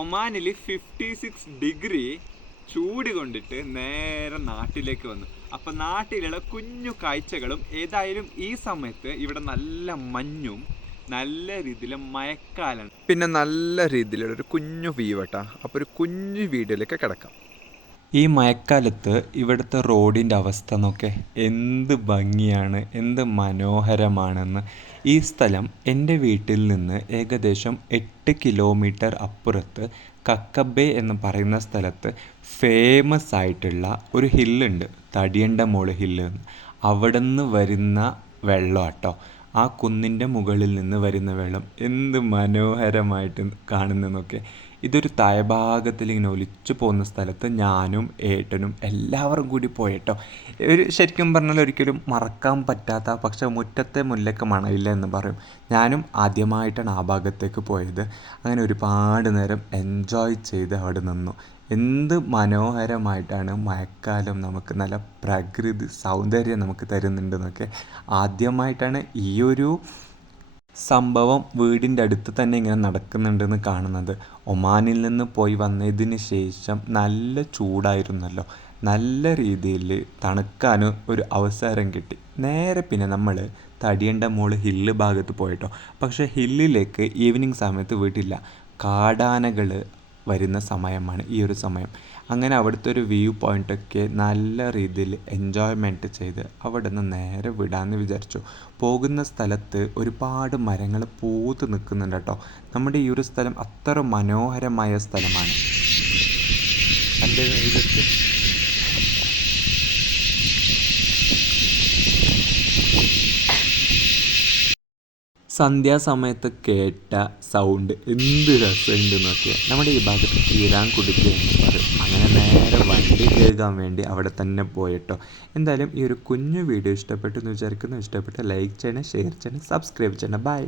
ഒമാനിൽ 56 ഡിഗ്രി ചൂട് കൊണ്ടിട്ട് നേരെ നാട്ടിലേക്ക് വന്നു. അപ്പം നാട്ടിലുള്ള കുഞ്ഞു കാഴ്ചകളും ഏതായാലും ഈ സമയത്ത് ഇവിടെ നല്ല മഞ്ഞും നല്ല രീതിയിൽ മഴക്കാലം, പിന്നെ നല്ല രീതിയിലുള്ള ഒരു കുഞ്ഞു വ്യൂ കേട്ടോ. അപ്പോൾ ഒരു കുഞ്ഞു വീഡിയോയിലേക്ക് കിടക്കാം. ഈ മഴക്കാലത്ത് ഇവിടുത്തെ റോഡിൻ്റെ അവസ്ഥ നോക്കെ, എന്ത് ഭംഗിയാണ്, എന്ത് മനോഹരമാണെന്ന്. ഈ സ്ഥലം എൻ്റെ വീട്ടിൽ നിന്ന് ഏകദേശം 8 കിലോമീറ്റർ അപ്പുറത്ത് കക്കബെ എന്ന് പറയുന്ന സ്ഥലത്ത് ഫേമസ് ആയിട്ടുള്ള ഒരു ഹില്ലുണ്ട്, തടിയണ്ടമോള് ഹില്ല്. അവിടെ നിന്ന് വരുന്ന വെള്ളം കേട്ടോ, ആ കുന്നിൻ്റെ മുകളിൽ നിന്ന് വരുന്ന വെള്ളം എന്ത് മനോഹരമായിട്ട് കാണുന്നതെന്നൊക്കെ. ഇതൊരു താഴ്ഭാഗത്തിൽ ഇങ്ങനെ ഒലിച്ചു പോകുന്ന സ്ഥലത്ത് ഞാനും ഏട്ടനും എല്ലാവരും കൂടി പോയിട്ടോ. ശരിക്കും പറഞ്ഞാൽ ഒരിക്കലും മറക്കാൻ പറ്റാത്ത, പക്ഷേ മുറ്റത്തെ മുല്ലക്ക് മണയില്ല എന്ന് പറയും. ഞാനും ആദ്യമായിട്ടാണ് ആ ഭാഗത്തേക്ക് പോയത്. അങ്ങനെ ഒരുപാട് നേരം എൻജോയ് ചെയ്ത് അവിടെ നിന്നു. എന്ത് മനോഹരമായിട്ടാണ് മഴക്കാലം നമുക്ക് നല്ല പ്രകൃതി സൗന്ദര്യം നമുക്ക് തരുന്നുണ്ടെന്നൊക്കെ. ആദ്യമായിട്ടാണ് ഈ ഒരു സംഭവം വീടിൻ്റെ അടുത്ത് തന്നെ ഇങ്ങനെ നടക്കുന്നുണ്ടെന്ന് കാണുന്നത്. ഒമാനിൽ നിന്ന് പോയി വന്നതിന് ശേഷം നല്ല ചൂടായിരുന്നല്ലോ, നല്ല രീതിയിൽ തണുക്കാനും ഒരു അവസരം കിട്ടി. നേരെ പിന്നെ നമ്മൾ തടിയണ്ടമോള് ഹില്ല് ഭാഗത്ത് പോയിട്ടോ. പക്ഷേ ഹില്ലിലേക്ക് ഈവനിങ് സമയത്ത് വീട്ടില്ല, കാടാനകൾ വരുന്ന സമയമാണ് ഈ ഒരു സമയം. അങ്ങനെ അവിടുത്തെ ഒരു വ്യൂ പോയിൻ്റൊക്കെ നല്ല രീതിയിൽ എൻജോയ്മെൻറ്റ് ചെയ്ത് അവിടെ നിന്ന് നേരെ വിടാമെന്ന് വിചാരിച്ചു. പോകുന്ന സ്ഥലത്ത് ഒരുപാട് മരങ്ങൾ പൂത്ത് നിൽക്കുന്നുണ്ട് കേട്ടോ. നമ്മുടെ ഈ ഒരു സ്ഥലം അത്ര മനോഹരമായ സ്ഥലമാണ്. എൻ്റെ ഇതൊക്കെ സന്ധ്യാസമയത്ത് കേട്ട സൗണ്ട് എന്ത് രസമുണ്ടെന്നൊക്കെ. നമ്മുടെ ഈ ഭാഗത്ത് തീരാൻ കുടുക്കുക എന്ന് പറയും. അങ്ങനെ നേരെ വണ്ടി കയറാൻ വേണ്ടി അവിടെ തന്നെ പോയിട്ടോ. എന്തായാലും ഈ ഒരു കുഞ്ഞു വീഡിയോ ഇഷ്ടപ്പെട്ടു എന്ന് വിചാരിക്കുന്നു. ഇഷ്ടപ്പെട്ട ലൈക്ക് ചെയ്യണം, ഷെയർ ചെയ്യണം, സബ്സ്ക്രൈബ് ചെയ്യണം. ബൈ.